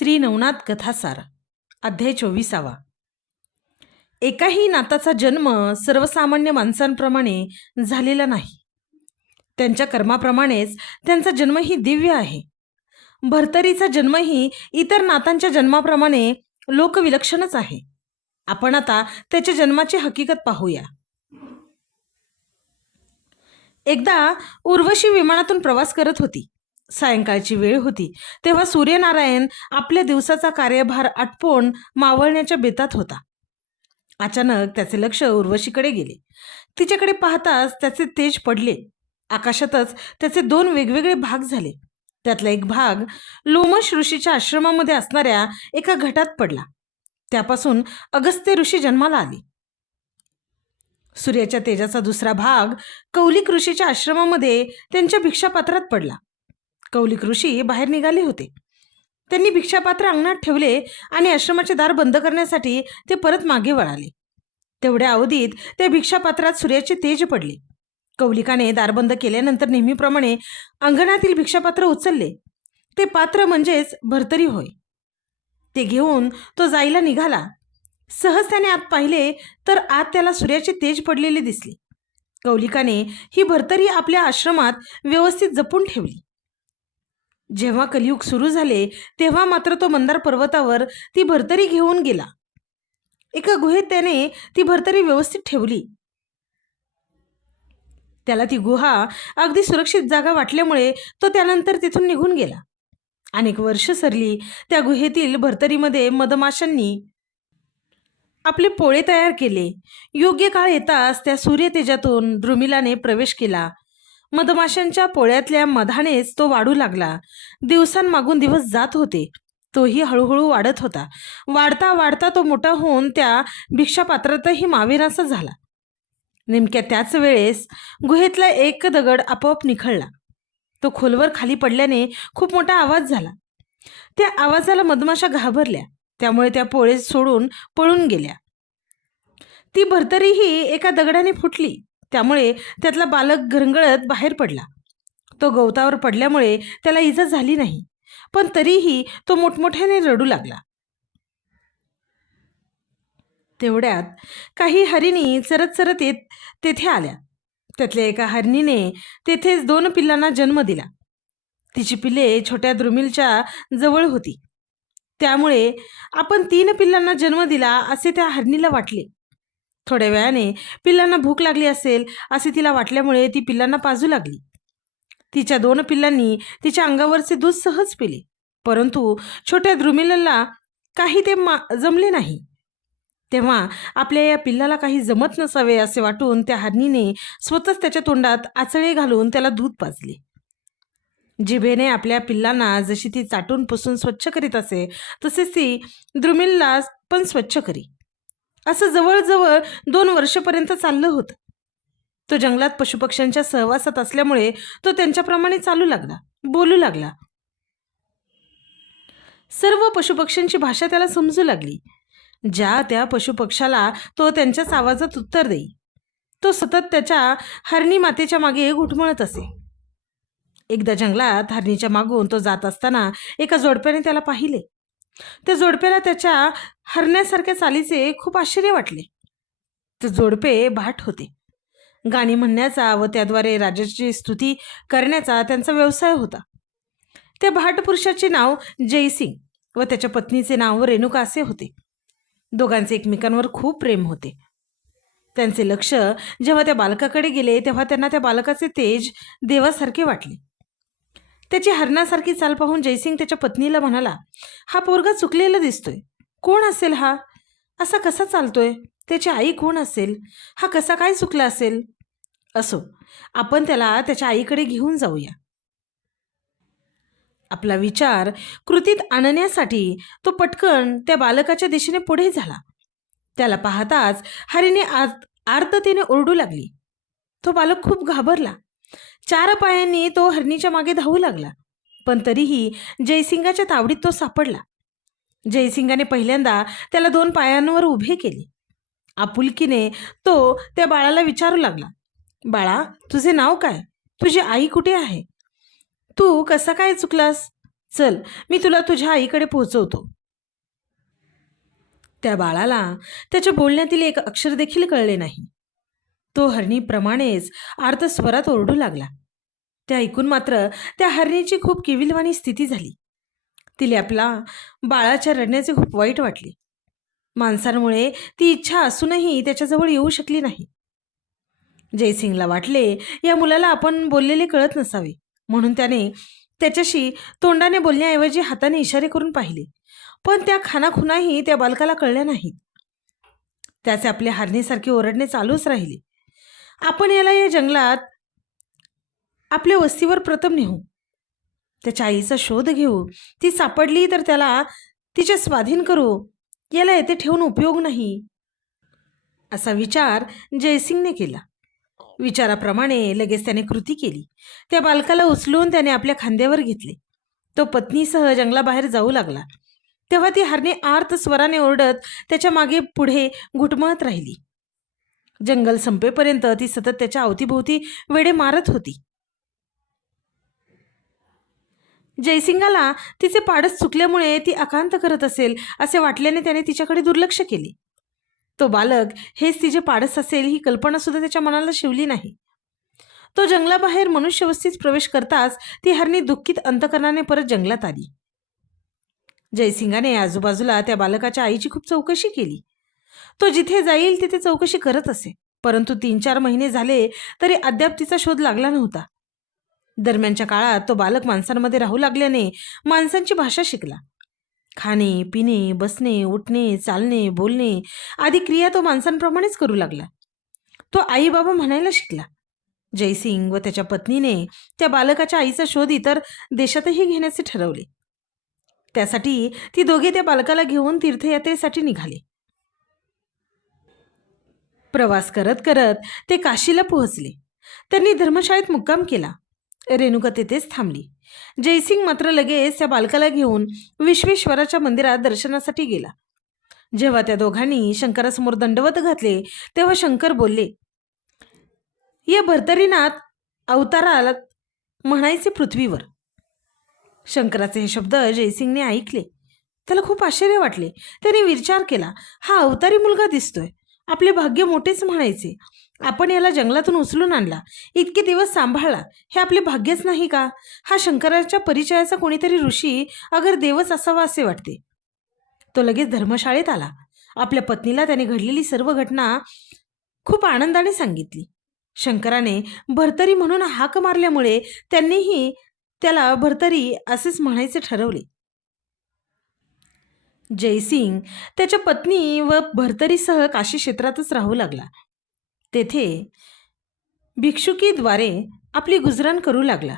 श्री नवनाथ कथासार अध्याय 24. एकाही नाताचा जन्म सर्वसामान्य माणसांप्रमाणे झालेला नाही. त्यांच्या कर्माप्रमाणेच त्यांचा जन्मही दिव्य आहे. भर्तरीचा जन्मही इतर नातांच्या जन्माप्रमाणे लोकविलक्षणच आहे. आपण आता त्याच्या जन्माची हकीकत पाहूया. एकदा उर्वशी विमानातून प्रवास करत होती. सायंकाळची वेळ होती. तेव्हा सूर्यनारायण आपल्या दिवसाचा कार्यभार आटोपून मावळण्याच्या बेतात होता. अचानक त्याचे लक्ष उर्वशीकडे गेले. तिच्याकडे पाहताच त्याचे तेज पडले. आकाशातच त्याचे दोन वेगवेगळे भाग झाले. त्यातला एक भाग लोमश ऋषीच्या आश्रमामध्ये असणाऱ्या एका घटात पडला. त्यापासून अगस्त्य ऋषी जन्माला आले. सूर्याच्या तेजाचा दुसरा भाग कौलिक ऋषीच्या आश्रमामध्ये त्यांच्या भिक्षापात्रात पडला. कौलिक ऋषी बाहेर निघाले होते. त्यांनी भिक्षापात्र अंगणात ठेवले आणि आश्रमाचे दार बंद करण्यासाठी ते परत मागे वळाले. तेवढ्या अवधीत त्या भिक्षापात्रात सूर्याचे तेज पडले. कौलिकाने दार बंद केल्यानंतर नेहमीप्रमाणे अंगणातील भिक्षापात्र उचलले. ते पात्र म्हणजेच भर्तरी होय. ते घेऊन तो जायला निघाला. सहज त्याने आत पाहिले तर आत त्याला सूर्याचे तेज पडलेले दिसले. कौलिकाने ही भर्तरी आपल्या आश्रमात व्यवस्थित जपून ठेवली. जेव्हा कलियुग सुरू झाले तेव्हा मात्र तो मंदार पर्वतावर ती भर्तरी घेऊन गेला. एका गुहेत त्याने ती भर्तरी व्यवस्थित ठेवली. त्याला ती गुहा अगदी सुरक्षित जागा वाटल्यामुळे तो त्यानंतर तिथून निघून गेला. अनेक वर्ष सरली. त्या गुहेतील भर्तरीमध्ये मधमाशांनी आपले पोळे तयार केले. योग्य काळ येताच त्या सूर्यतेजातून द्रुमिलाने प्रवेश केला. मधमाशांच्या पोळ्यातल्या मधानेच तो वाढू लागला. दिवसांमागून दिवस जात होते. तोही हळूहळू वाढत होता. वाढता वाढता तो मोठा होऊन त्या भिक्षापात्रातही मावेनासा झाला. नेमक्या त्याच वेळेस गुहेतला एक दगड आपोआप निखळला. तो खोलवर खाली पडल्याने खूप मोठा आवाज झाला. त्या आवाजाला मधमाशा घाबरल्या. त्यामुळे त्या पोळे सोडून पळून गेल्या. ती भर्तरीही एका दगडाने फुटली. त्यामुळे त्यातला बालक घरंगळत बाहेर पडला. तो गवतावर पडल्यामुळे त्याला इजा झाली नाही, पण तरीही तो मोठमोठ्याने रडू लागला. तेवढ्यात काही हरिणी चरत चरत येत तेथे आल्या. त्यातल्या एका हरिणीने तेथेच 2 पिल्लांना जन्म दिला. तिची पिल्ले छोट्या द्रुमिलच्या जवळ होती. त्यामुळे आपण 3 पिल्लांना जन्म दिला असे त्या हरिणीला वाटले. थोड्या वेळाने पिल्लांना भूक लागली असेल असे तिला वाटल्यामुळे ती पिल्लांना पाजू लागली. तिच्या 2 पिल्लांनी तिच्या अंगावरचे दूध सहज पिले, परंतु छोट्या द्रुमिलला काही ते जमले नाही. तेव्हा आपल्या या पिल्लाला काही जमत नसावे असे वाटून त्या हरिणीने स्वतःच त्याच्या तोंडात आचळे घालून त्याला दूध पाजले. जिभेने आपल्या पिल्लांना जशी ती चाटून पुसून स्वच्छ करीत असे तसेच ती द्रुमिलला पण स्वच्छ करी. असं जवळजवळ 2 वर्षापर्यंत चाललं होतं. तो जंगलात पशुपक्ष्यांच्या सहवासात असल्यामुळे तो त्यांच्याप्रमाणे चालू लागला, बोलू लागला. सर्व पशुपक्ष्यांची भाषा त्याला समजू लागली. ज्या त्या पशुपक्षाला तो त्यांच्याच आवाजात उत्तर देई. तो सतत त्याच्या हरणी मातेच्या मागे घुटमळत असे. एकदा जंगलात हरणीच्या मागून तो जात असताना एका जोडप्याने त्याला पाहिले. त्या जोडप्याला त्याच्या हरण्यासारख्या चालीचे खूप आश्चर्य वाटले. ते जोडपे भाट होते. गाणी म्हणण्याचा व त्याद्वारे राजाची स्तुती करण्याचा त्यांचा व्यवसाय होता. त्या भाट पुरुषाचे नाव जयसिंग व त्याच्या पत्नीचे नाव रेणुका असे होते. दोघांचे एकमेकांवर खूप प्रेम होते. त्यांचे लक्ष जेव्हा त्या बालकाकडे गेले तेव्हा त्यांना त्या बालकाचे तेज देवासारखे वाटले. त्याची हरणासारखी चाल पाहून जयसिंग त्याच्या पत्नीला म्हणाला, हा पोरगा चुकलेला दिसतोय. कोण असेल हा? असा कसा चालतोय? त्याची आई कोण असेल? हा कसा काय चुकला असेल? असो, आपण त्याला त्याच्या आईकडे घेऊन जाऊया. आपला विचार कृतीत आणण्यासाठी तो पटकन त्या बालकाच्या दिशेने पुढे झाला. त्याला पाहताच हरिणी आर्ततेने ओरडू लागली. तो बालक खूप घाबरला. 4 पायांनी तो हरणीच्या मागे धावू लागला, पण तरीही जयसिंगाच्या तावडीत तो सापडला. जयसिंगाने पहिल्यांदा त्याला 2 पायांवर उभे केले. आपुलकीने तो त्या बाळाला विचारू लागला, बाळा, तुझे नाव काय? तुझी आई कुठे आहे? तू कसा काय चुकलास? चल, मी तुला तुझ्या आईकडे पोहोचवतो. त्या बाळाला त्याच्या बोलण्यातील एक अक्षर देखील कळले नाही. तो हरणीप्रमाणेच आर्त स्वरात ओरडू लागला. ते ऐकून मात्र त्या हरणीची खूप केविलवाणी स्थिती झाली. तिला आपला बाळाच्या रडण्याचे खूप वाईट वाटले. माणसांमुळे ती इच्छा असूनही त्याच्याजवळ येऊ शकली नाही. जयसिंगला वाटले या मुलाला आपण बोललेले कळत नसावे, म्हणून त्याने त्याच्याशी तोंडाने बोलण्याऐवजी हाताने इशारे करून पाहिले. पण त्या खानाखुनाही त्या बालकाला कळल्या नाहीत. त्याचे आपल्या हरणीसारखे ओरडणे चालूच राहिले. आपण याला या जंगलात आपल्या वस्तीवर प्रथम नेऊ, त्याच्या आईचा शोध घेऊ, ती सापडली तर त्याला तिच्या स्वाधीन करू, याला येथे ठेवून उपयोग नाही, असा विचार जयसिंगने केला. विचाराप्रमाणे लगेच त्याने कृती केली. त्या बालकाला उचलून त्याने आपल्या खांद्यावर घेतले. तो पत्नीसह जंगलाबाहेर जाऊ लागला. तेव्हा ती हरणे आर्त स्वराने ओरडत त्याच्या मागे पुढे घुटमळत राहिली. जंगल संपेपर्यंत ती सतत त्याच्या अवतीभोवती वेडे मारत होती. जयसिंगाला तिचे पाडच चुकल्यामुळे ती आकांत करत असेल असे वाटल्याने त्याने तिच्याकडे दुर्लक्ष केले. तो बालक हेच तिचे पाडस असेल ही कल्पना सुद्धा त्याच्या मनाला शिवली नाही. तो जंगलाबाहेर मनुष्यवस्तीत प्रवेश करताच ती हरणी दुःखित अंतकरणाने परत जंगलात आली. जयसिंगाने आजूबाजूला त्या बालकाच्या आईची खूप चौकशी केली. तो जिथे जाईल तिथे चौकशी करत असे, परंतु 3-4 महिने झाले तरी अद्याप तिचा शोध लागला नव्हता. दरम्यानच्या काळात तो बालक माणसांमध्ये राहू लागल्याने माणसांची भाषा शिकला. खाणे, पिणे, बसणे, उठणे, चालणे, बोलणे आदी क्रिया तो माणसांप्रमाणेच करू लागला. तो आई बाबा म्हणायला शिकला. जयसिंग व त्याच्या पत्नीने त्या बालकाच्या आईचा शोध इतर देशातही घेण्याचे ठरवले. त्यासाठी ती दोघे त्या बालकाला घेऊन तीर्थयात्रेसाठी निघाले. प्रवास करत करत ते काशीला पोहोचले. त्यांनी धर्मशाळेत मुक्काम केला. रेणुका तेथेच थांबली. जयसिंग मात्र लगेच त्या बालकाला घेऊन विश्वेश्वराच्या मंदिरात दर्शनासाठी गेला. जेव्हा त्या दोघांनी शंकरासमोर दंडवत घातले तेव्हा शंकर बोलले, या भर्तरीनाथ अवताराला म्हणायचे पृथ्वीवर. शंकराचे हे शब्द जयसिंगने ऐकले. त्याला खूप आश्चर्य वाटले. त्याने विचार केला, हा अवतारी मुलगा दिसतोय. आपले भाग्य मोठेच म्हणायचे. आपण याला जंगलातून उचलून आणला, इतके दिवस सांभाळला, हे आपले भाग्यच नाही का? हा शंकराच्या परिचयाचा कोणीतरी ऋषी अगर देवच असावा असे वाटते. तो लगेच धर्मशाळेत आला. आपल्या पत्नीला त्याने घडलेली सर्व घटना खूप आनंदाने सांगितली. शंकराने भर्तरी म्हणून हाक मारल्यामुळे त्यांनीही त्याला भर्तरी असेच म्हणायचे ठरवले. जयसिंग त्याच्या पत्नी व भर्तरीसह काशी क्षेत्रातच राहू लागला. तेथे भिक्षुकीद्वारे आपली गुजराण करू लागला.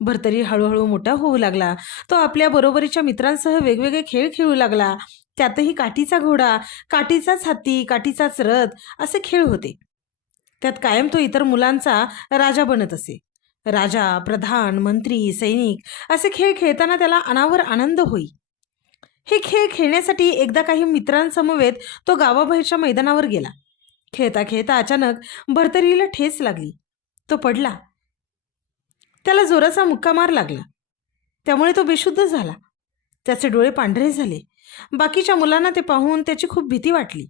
भर्तरी हळूहळू मोठा होऊ लागला. तो आपल्या बरोबरीच्या मित्रांसह वेगवेगळे खेळ खेळू लागला. त्यातही काठीचा घोडा, काठीचाच हत्ती, काठीचाच रथ असे खेळ होते. त्यात कायम तो इतर मुलांचा राजा बनत असे. राजा, प्रधान, मंत्री, सैनिक असे खेळ खेळताना त्याला अनावर आनंद होई. हे खेळ खेळण्यासाठी एकदा काही मित्रांसमवेत तो गावाबाहेरच्या मैदानावर गेला. खेळता खेळता अचानक भर्तरीला ठेच लागली. तो पडला. त्याला जोराचा मुक्का मार लागला. त्यामुळे तो बेशुद्ध झाला. त्याचे डोळे पांढरे झाले. बाकीच्या मुलांना ते पाहून त्याची खूप भीती वाटली.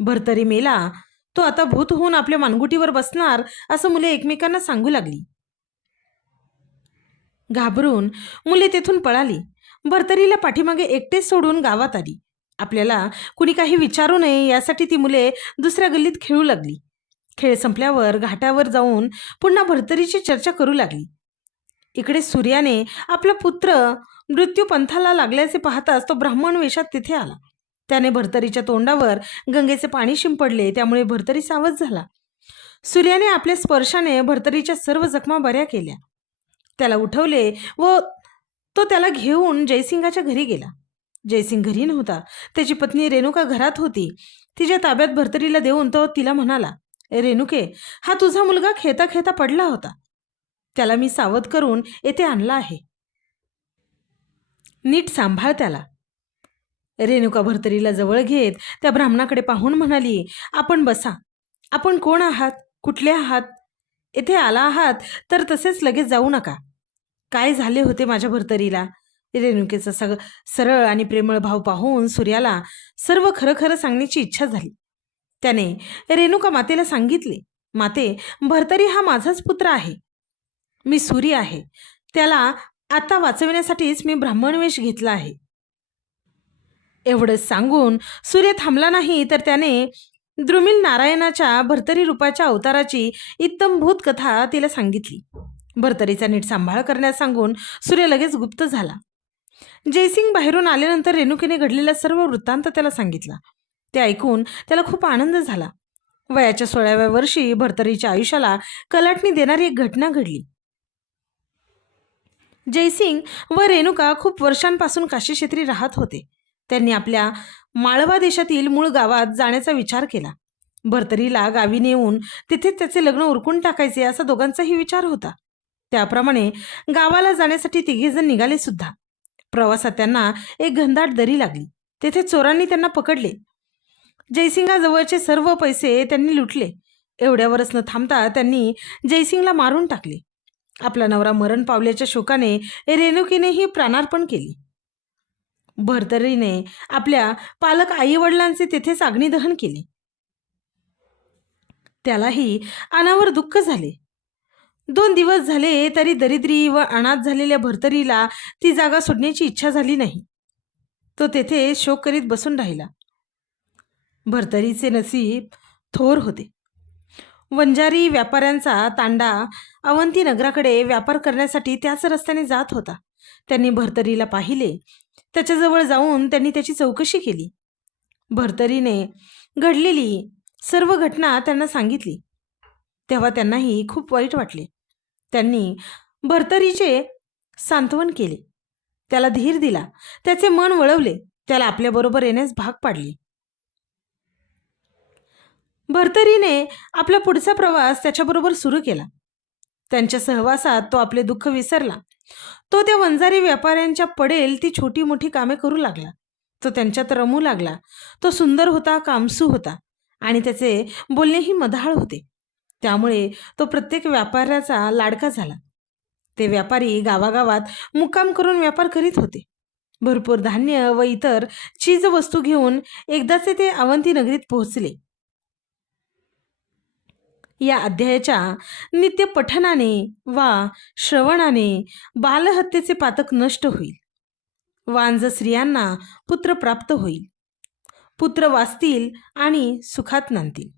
भर्तरी मेला, तो आता भूत होऊन आपल्या मानगुटीवर बसणार असं मुले एकमेकांना सांगू लागली. घाबरून मुले तेथून पळाली. भर्तरीला पाठीमागे एकटेच सोडून गावात आली. आपल्याला कुणी काही विचारू नये यासाठी ती मुले दुसऱ्या गल्लीत खेळू लागली. खेळ संपल्यावर घाटावर जाऊन पुन्हा भर्तरीची चर्चा करू लागली. इकडे सूर्याने आपला पुत्र मृत्यूपंथाला लागल्याचे पाहताच तो ब्राह्मण वेशात तिथे आला. त्याने भर्तरीच्या तोंडावर गंगेचे पाणी शिंपडले. त्यामुळे भर्तरी सावध झाला. सूर्याने आपल्या स्पर्शाने भर्तरीच्या सर्व जखमा बऱ्या केल्या. त्याला उठवले व तो त्याला घेऊन जयसिंगाच्या घरी गेला. जयसिंग घरी नव्हता. त्याची पत्नी रेणुका घरात होती. तिच्या ताब्यात भर्तरीला देऊन तो तिला म्हणाला, रेणुके, हा तुझा मुलगा खेळता खेळता पडला होता. त्याला मी सावध करून येथे आणला आहे. नीट सांभाळ त्याला. रेणुका भर्तरीला जवळ घेत त्या ब्राह्मणाकडे पाहून म्हणाली, आपण बसा. आपण कोण आहात? कुठले आहात? येथे आला आहात तर तसेच लगेच जाऊ नका. काय झाले होते माझ्या भर्तरीला? रेणुकेचा सरळ आणि प्रेमळ भाव पाहून सूर्याला सर्व खरं खरं सांगण्याची इच्छा झाली. त्याने रेणुका मातेला सांगितले, माते, भर्तरी हा माझाच पुत्र आहे. मी सूर्य आहे. त्याला आता वाचविण्यासाठीच मी ब्राह्मणवेश घेतला आहे. एवढंच सांगून सूर्य थांबला नाही, तर त्याने द्रुमिल नारायणाच्या भर्तरी रूपाच्या अवताराची इत्तमभूत कथा तिला सांगितली. भर्तरीचा नीट सांभाळ करण्यास सांगून सूर्य लगेच गुप्त झाला. जयसिंग बाहेरून आल्यानंतर रेणुकेने घडलेला सर्व वृत्तांत त्याला सांगितला. ते ऐकून त्याला खूप आनंद झाला. वयाच्या 16व्या वर्षी भर्तरीच्या आयुष्याला कलाटणी देणारी एक घटना घडली. जयसिंग व रेणुका खूप वर्षांपासून काशी क्षेत्री राहत होते. त्यांनी आपल्या माळवा देशातील मूळ गावात जाण्याचा विचार केला. भर्तरीला गावी नेऊन तिथेच त्याचे लग्न उरकून टाकायचे असा दोघांचाही विचार होता. त्याप्रमाणे गावाला जाण्यासाठी तिघेजण निघाले सुद्धा. प्रवासात त्यांना एक घनदाट दरी लागली. तेथे चोरांनी त्यांना पकडले. जयसिंगाजवळचे सर्व पैसे त्यांनी लुटले. एवढ्यावरच न थांबता त्यांनी जयसिंगला मारून टाकले. आपला नवरा मरण पावल्याच्या शोकाने रेणुकेनेही प्राणार्पण केली. भर्तरीने आपल्या पालक आईवडिलांचे तेथेच अग्निदहन केले. त्यालाही अनावर दुःख झाले. 2 दिवस झाले तरी दरिद्री व अनाथ झालेल्या भर्तरीला ती जागा सोडण्याची इच्छा झाली नाही. तो तेथे शोक करीत बसून राहिला. भर्तरीचे नसीब थोर होते. वंजारी व्यापाऱ्यांचा तांडा अवंती नगराकडे व्यापार करण्यासाठी त्याच रस्त्याने जात होता. त्यांनी भर्तरीला पाहिले. त्याच्याजवळ जाऊन त्यांनी त्याची चौकशी केली. भर्तरीने घडलेली सर्व घटना त्यांना सांगितली. तेव्हा त्यांनाही खूप वाईट वाटले. त्यांनी भर्तरीचे सांत्वन केले. त्याला धीर दिला. त्याचे मन वळवले. त्याला आपल्याबरोबर येण्यास भाग पाडले. भर्तरीने आपला पुढचा प्रवास त्याच्याबरोबर सुरू केला. त्यांच्या सहवासात तो आपले दुःख विसरला. तो त्या वंजारी व्यापाऱ्यांच्या पडेल ती छोटी मोठी कामे करू लागला. तो त्यांच्यात रमू लागला. तो सुंदर होता, कामसू होता आणि त्याचे बोलणेही मधाळ होते. त्यामुळे तो प्रत्येक व्यापाऱ्याचा लाडका झाला. ते व्यापारी गावागावात मुक्काम करून व्यापार करीत होते. भरपूर धान्य व इतर चीजवस्तू घेऊन एकदाचे ते अवंती नगरीत पोहोचले. या अध्यायाच्या नित्य पठनाने वा श्रवणाने बालहत्येचे पातक नष्ट होईल. वांज स्त्रियांना पुत्र प्राप्त होईल. पुत्र वाचतील आणि सुखात नांदतील.